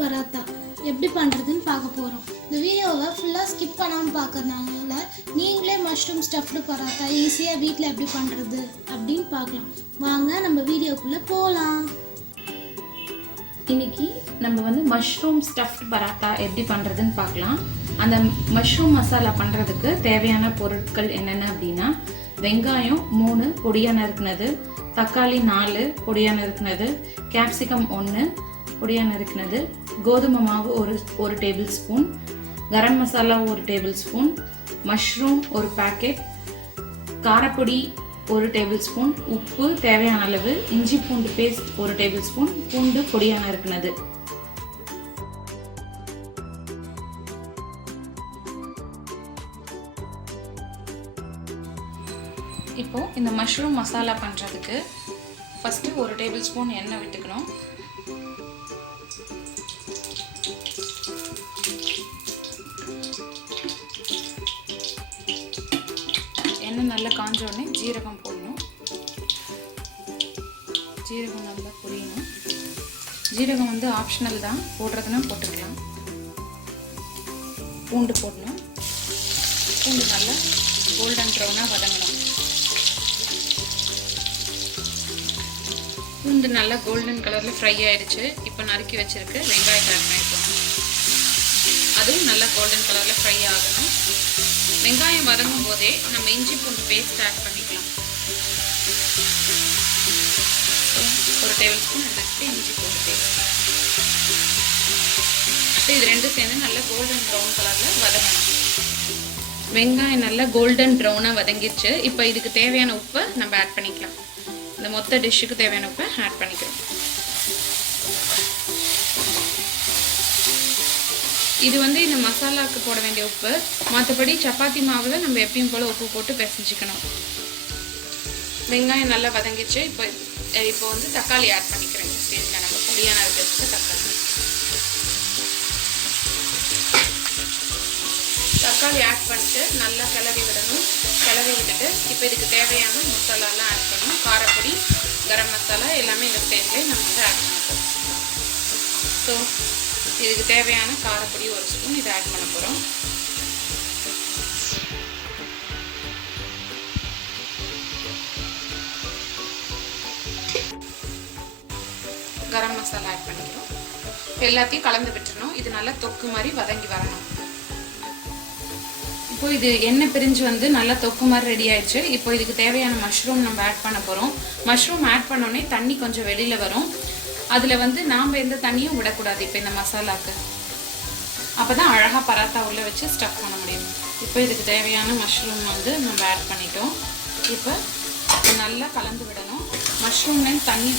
பராத்தா எப்படி பண்ணுறதுன்னு பார்க்க போகிறோம். இந்த வீடியோவை ஃபுல்லாக ஸ்கிப் பண்ணாமல் பார்க்கறதுனால நீங்களே மஷ்ரூம் ஸ்டஃப்டு பராத்தா ஈஸியாக வீட்டில் எப்படி பண்ணுறது அப்படின்னு பார்க்கலாம். வாங்க நம்ம வீடியோக்குள்ளே போகலாம். இன்னைக்கு நம்ம மஷ்ரூம் ஸ்டஃப்டு பராத்தா எப்படி பண்ணுறதுன்னு பார்க்கலாம். அந்த மஷ்ரூம் மசாலா பண்ணுறதுக்கு தேவையான பொருட்கள் என்னென்ன அப்படின்னா, வெங்காயம் 3 பொடியாக நறுக்குனது, தக்காளி 4 பொடியாக நறுக்குனது, கேப்சிகம் 1 பொடியாக நறுக்குனது, கோதுமை மாவு ஒரு tablespoon, garam masala 1 tablespoon, mushroom 1 packet, காரப்பொடி 1 டேபிள் ஸ்பூன், உப்பு தேவையான அளவு, இஞ்சி பூண்டு பேஸ்ட் 1 டேபிள் ஸ்பூன், பூண்டு பொடியாக நறுக்குனது. இப்போ இந்த மஷ்ரூம் மசாலா பண்ணுறதுக்கு ஃபஸ்ட்டு 1 டேபிள் ஸ்பூன் எண்ணெய் விட்டுக்கணும். எண்ணெய் நல்லா காஞ்ச உடனே ஜீரகம் போடணும். ஜீரகம் நல்லா பொரியணும். ஜீரகம் ஆப்ஷனல் தான், போடுறதுன்னா போட்டுக்கலாம். பூண்டு போடணும். பூண்டு நல்லா கோல்டன் ப்ரௌனாக வதங்கணும். பூண்டு நல்லா கோல்டன் கலரில் ஃப்ரை ஆகிடுச்சு. இப்போ நறுக்கி வச்சுருக்கு வெங்காயத்தை ஆட் பண்ணிக்கலாம். அதுவும் நல்லா கோல்டன் கலரில் ஃப்ரை ஆகணும். வெங்காயம் வதங்கும் போதே நம்ம இஞ்சி பூண்டு பேஸ்ட் ஆட் பண்ணிக்கலாம். 1 டேபிள் ஸ்பூன் எடுத்துக்கிட்டு இஞ்சி பூண்டு பேஸ்ட். இது ரெண்டும் சேர்ந்து நல்லா கோல்டன் ப்ரௌன் கலரில் வதங்கணும். வெங்காயம் நல்லா கோல்டன் ப்ரௌனாக வதங்கிடுச்சு. இப்போ இதுக்கு தேவையான உப்பை நம்ம ஆட் பண்ணிக்கலாம். இந்த மொத்த டிஷ்ஷுக்கு தேவையான உப்பை ஆட் பண்ணிக்கிறோம். இது இந்த மசாலாவுக்கு போட வேண்டிய உப்பு. மற்றபடி சப்பாத்தி மாவில் நம்ம எப்பயும் போல் உப்பு போட்டு பிசைஞ்சிக்கணும். வெங்காயம் நல்லா வதங்கிடுச்சு. இப்போ தக்காளி ஆட் பண்ணிக்கிறேன். இந்த ஸ்டேஜில் நம்ம பொடியான இருக்கிறதுக்கு தக்காளி ஆட் பண்ணிட்டு நல்லா கிளறி விடணும். கிளறி விட்டுட்டு இப்போ இதுக்கு தேவையான மசாலாலாம் ஆட் பண்ணணும். காரப்பொடி, கரம் மசாலா எல்லாமே இந்த ஸ்டேஜ்லேயே நம்ம ஆட் பண்ணிப்போம். ஸோ இதுக்கு தேவையான காரப்பொடி 1 ஸ்பூன் இதை ஆட் பண்ண போகிறோம். கரம் மசாலா ஆட் பண்ணிக்கிறோம். எல்லாத்தையும் கலந்து விட்டுறணும். இது நல்லா தொக்கு மாதிரி வதங்கி வரணும். இப்போ இது எண்ணெய் பிரிஞ்சு நல்லா தொக்கு மாதிரி ரெடி ஆயிடுச்சு. இப்போ இதுக்கு தேவையான மஷ்ரூம் நம்ம ஆட் பண்ண போகிறோம். மஷ்ரூம் ஆட் பண்ணோடனே தண்ணி கொஞ்சம் வெளியில் வரும். அதில் நாம் எந்த தண்ணியும் விடக்கூடாது. இப்போ இந்த மசாலாவுக்கு அப்போ தான் அழகாக பராத்தா உள்ளே வச்சு ஸ்டஃப் பண்ண முடியும். இப்போ இதுக்கு தேவையான மஷ்ரூம் நம்ம ஆட் பண்ணிட்டோம். இப்போ நல்லா கலந்து விடணும். மஷ்ரூம்லேருந்து தண்ணி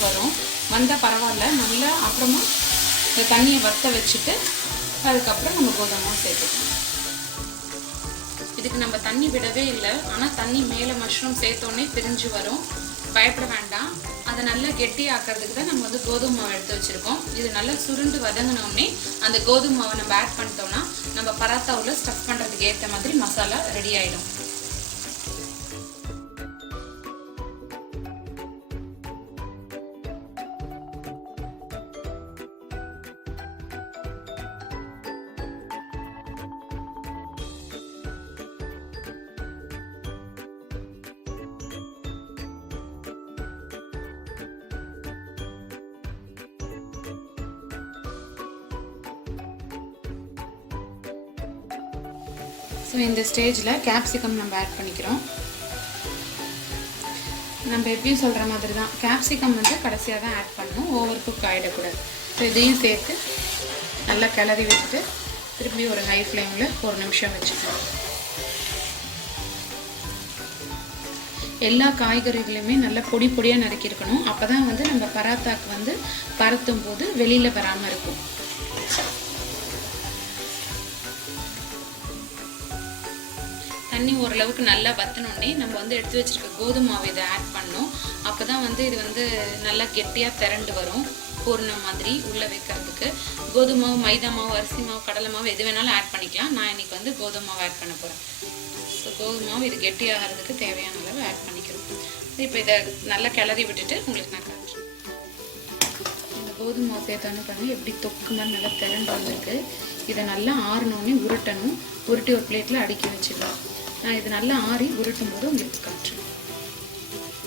வந்தால் பரவாயில்ல. நல்லா அப்புறமா இந்த தண்ணியை வற்ற வச்சுட்டு அதுக்கப்புறம் நம்ம கோதுமை சேர்த்துக்கணும். இதுக்கு நம்ம தண்ணி விடவே இல்லை. ஆனால் தண்ணி மேலே மஷ்ரூம் சேர்த்தோடனே பிரிஞ்சு வரும். பயப்பட வேண்டாம். அதை நல்லா கெட்டி ஆக்கிறதுக்கு தான் நம்ம கோதுமை மாவு எடுத்து வச்சுருக்கோம். இது நல்லா சுருண்டு வதங்கினோடனே அந்த கோதுமை மாவை நம்ம ஆட் பண்ணிட்டோம்னா நம்ம பராத்தாவில் ஸ்டஃப் பண்ணுறதுக்கு ஏற்ற மாதிரி மசாலா ரெடி ஆகிடும். ஸோ இந்த ஸ்டேஜில் கேப்சிகம் நம்ம ஆட் பண்ணிக்கிறோம். நம்ம எப்பயும் சொல்கிற மாதிரி தான், கேப்சிகம் கடைசியாக தான் ஆட் பண்ணணும். ஓவர் குக் ஆகிடக்கூடாது. ஸோ இதையும் சேர்த்து நல்லா கிளறி விட்டுட்டு திருப்பி ஒரு ஹை ஃப்ளேமில் 1 நிமிஷம் வச்சுக்கலாம். எல்லா காய்கறிகளையுமே நல்லா பொடி பொடியாக நறுக்கியிருக்கணும். அப்போ தான் நம்ம பராத்தாக்கு பரத்தும் போது வெளியில் வராமல் இருக்கும். தண்ணி ஓரளவுக்கு நல்லா வற்றினோடனே நம்ம எடுத்து வச்சுருக்க கோதுமை மாவு இதை ஆட் பண்ணணும். அப்போ தான் இது நல்லா கெட்டியாக திரண்டு வரும். பூர்ண மாதிரி உள்ளே வைக்கிறதுக்கு கோதுமை மாவு, மைதா மாவு, அரிசி மாவு, கடலை மாவு எது வேணாலும் ஆட் பண்ணிக்கலாம். நான் இன்றைக்கி கோதுமை மாவு ஆட் பண்ண போகிறேன். ஸோ கோதுமை மாவு இது கெட்டியாகிறதுக்கு தேவையான அளவு ஆட் பண்ணிக்கிறோம். இப்போ இதை நல்லா கிளறி விட்டுட்டு உங்களுக்கு நான் காட்டுறேன். இந்த கோதுமை மாவு சேர்த்தோன்னு பாருங்கள் எப்படி தொக்கு மாதிரி நல்லா திரண்டு வந்திருக்கு. இதை நல்லா ஆறினோடனே உருட்டணும். உருட்டி ஒரு பிளேட்டில் அடுக்கி வச்சுக்கலாம். நான் இது நல்லா ஆறி உருட்டும் போது உங்களுக்கு காட்டுறேன்.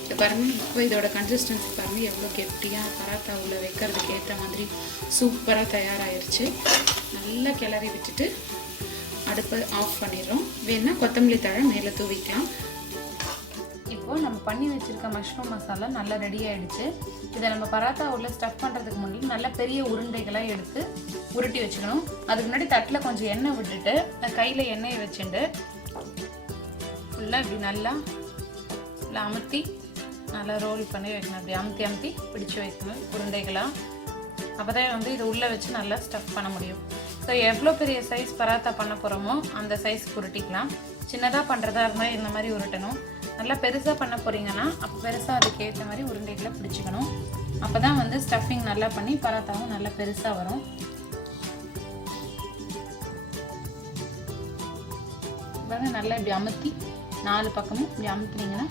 இது பாருங்கள், இப்போ இதோட கன்சிஸ்டன்சி பாருங்கள் எவ்வளோ கெட்டியாக பராத்தா உள்ள வைக்கிறதுக்கு ஏற்ற மாதிரி சூப்பராக தயாராகிருச்சு. நல்லா கிளறி விட்டுட்டு அடுப்பை ஆஃப் பண்ணிடுறோம். வேணால் கொத்தமல்லி தழை மேலே தூவிக்கலாம். இப்போது நம்ம பண்ணி வச்சுருக்க மஷ்ரூம் மசாலா நல்லா ரெடி ஆகிடுச்சு. இதை நம்ம பராத்தா உள்ள ஸ்டஃப் பண்ணுறதுக்கு முன்னாடி நல்ல பெரிய உருண்டைகளாக எடுத்து உருட்டி வச்சுக்கணும். அதுக்கு முன்னாடி தட்டில் கொஞ்சம் எண்ணெய் விட்டுட்டு கையில் எண்ணெயை வச்சுட்டு ஃபுல்லாக இப்படி நல்லா அமுத்தி நல்லா ரோல் பண்ணி வைக்கணும். அப்படி அமுத்தி பிடிச்சி வைக்கணும் உருண்டைகளாக. அப்போ தான் இது உள்ளே வச்சு நல்லா ஸ்டஃப் பண்ண முடியும். ஸோ எவ்வளோ பெரிய சைஸ் பராத்தா பண்ண போகிறோமோ அந்த சைஸ்க்கு உருட்டிக்கலாம். சின்னதாக பண்ணுறதா இருந்தால் இந்த மாதிரி உருட்டணும். நல்லா பெருசாக பண்ண போகிறீங்கன்னா அப்போ பெருசாக அதுக்கு ஏற்ற மாதிரி உருண்டைகளை பிடிச்சிக்கணும். அப்போ தான் ஸ்டஃபிங் நல்லா பண்ணி பராத்தாவும் நல்லா பெருசாக வரும். நல்லா இப்படி அமுத்தி 4 பக்கமும் இப்படி அமுத்தினீங்கன்னா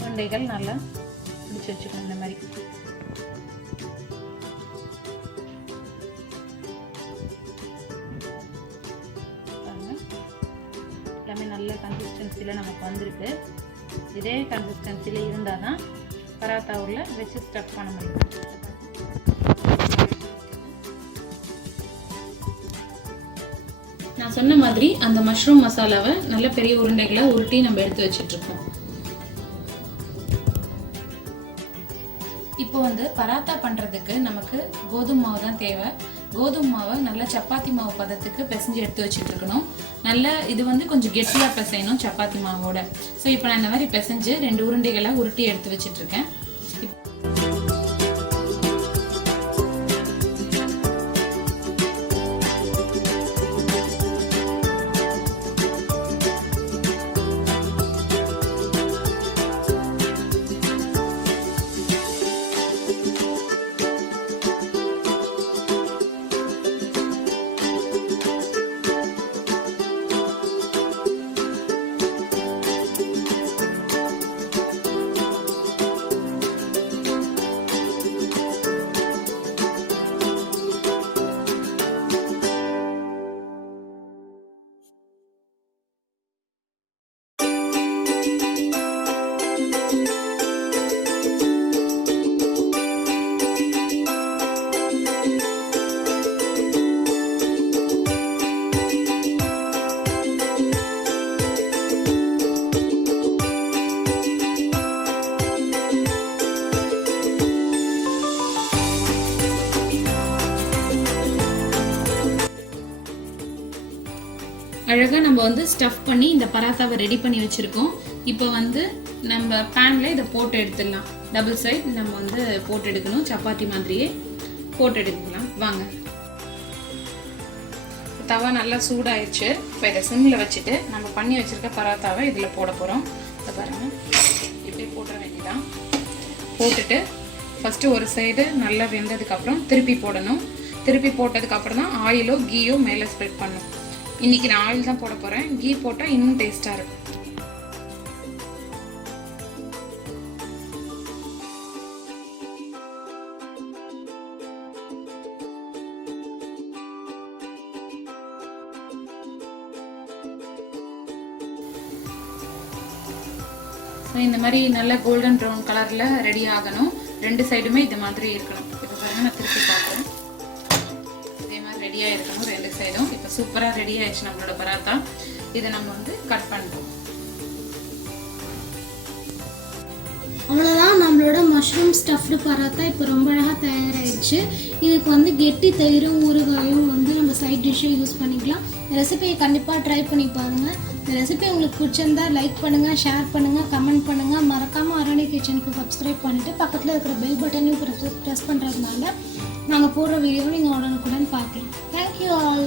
உருண்டைகள் நல்லா பிடிச்சி வச்சுக்கணும். இந்த மாதிரி எல்லாமே நல்ல கன்சிஸ்டன்சியில் நமக்கு வந்திருக்கு. இதே கன்சிஸ்டன்சியில் இருந்தால் தான் பராத்தா உள்ள வச்சு ஸ்டஃப் பண்ண முடியும். நான் சொன்ன மாதிரி அந்த மஷ்ரூம் மசாலாவை நல்ல பெரிய உருண்டைகளாக உருட்டி நம்ம எடுத்து வச்சிட்ருக்கோம். இப்போ பராத்தா பண்ணுறதுக்கு நமக்கு கோதுமை மாவு தான் தேவை. கோதுமை மாவை நல்லா சப்பாத்தி மாவு பதத்துக்கு பிசைஞ்சு எடுத்து வச்சுட்ருக்கணும். நல்லா இது கொஞ்சம் கெட்டியாக பிசையணும் சப்பாத்தி மாவோட. ஸோ இப்போ நான் இந்த மாதிரி பிசைஞ்சு 2 உருண்டைகளாக உருட்டி எடுத்து வச்சிட்ருக்கேன். அழகாக நம்ம ஸ்டஃப் பண்ணி இந்த பராத்தாவை ரெடி பண்ணி வச்சுருக்கோம். இப்போ நம்ம பேனில் இதை போட்டு எடுத்துடலாம். டபுள் சைட் நம்ம போட்டு எடுக்கணும். சப்பாத்தி மாதிரியே போட்டு எடுக்கலாம். வாங்க. தவா நல்லா சூடாயிடுச்சு. இப்போ இதை சிம்மில் வச்சுட்டு நம்ம பண்ணி வச்சுருக்க பராத்தாவை இதில் போட போகிறோம். இதை பாருங்கள், இப்படி போட்டுற வேண்டியதான். போட்டுட்டு ஃபஸ்ட்டு ஒரு சைடு நல்லா வெந்ததுக்கப்புறம் திருப்பி போடணும். திருப்பி போட்டதுக்கப்புறம் தான் ஆயிலோ கீயோ மேலே ஸ்ப்ரெட் பண்ணணும். இன்னைக்கு நான் ஆயில் தான் போட போறேன். கீ போட்டால் இன்னும் டேஸ்டா இருக்கும். இந்த மாதிரி நல்ல கோல்டன் ப்ரௌன் கலர்ல ரெடி ஆகணும். 2 சைடுமே இது மாதிரி இருக்கணும். இப்போ பாருங்க, நான் திருப்பி பார்க்குறேன். ரெடியாக இருக்கணும் 2 சைடும். இப்போ சூப்பராக ரெடி ஆயிடுச்சு நம்மளோட பராத்தா. இதை நம்ம கட் பண்ணுறோம். அவ்வளோதான், நம்மளோட மஷ்ரூம் ஸ்டஃப்டு பராத்தா இப்போ ரொம்ப அழகாக தயாராகிடுச்சு. இதுக்கு கெட்டி தயிரும் ஊறுகாயும் நம்ம சைட் டிஷ்ஷும் யூஸ் பண்ணிக்கலாம். இந்த ரெசிபியை கண்டிப்பாக ட்ரை பண்ணி பாருங்கள். இந்த ரெசிபி உங்களுக்கு பிடிச்சிருந்தா லைக் பண்ணுங்கள், ஷேர் பண்ணுங்கள், கமெண்ட் பண்ணுங்கள். மறக்காமல் அரணி கிச்சனுக்கு சப்ஸ்கிரைப் பண்ணிவிட்டு பக்கத்தில் இருக்கிற பெல் பட்டனையும் ப்ரெஸ் பண்ணுறதுனால நாங்கள் போடுற வீடியோவை நீங்கள் உடனுக்குடன் பார்க்கலாம். Thank you all.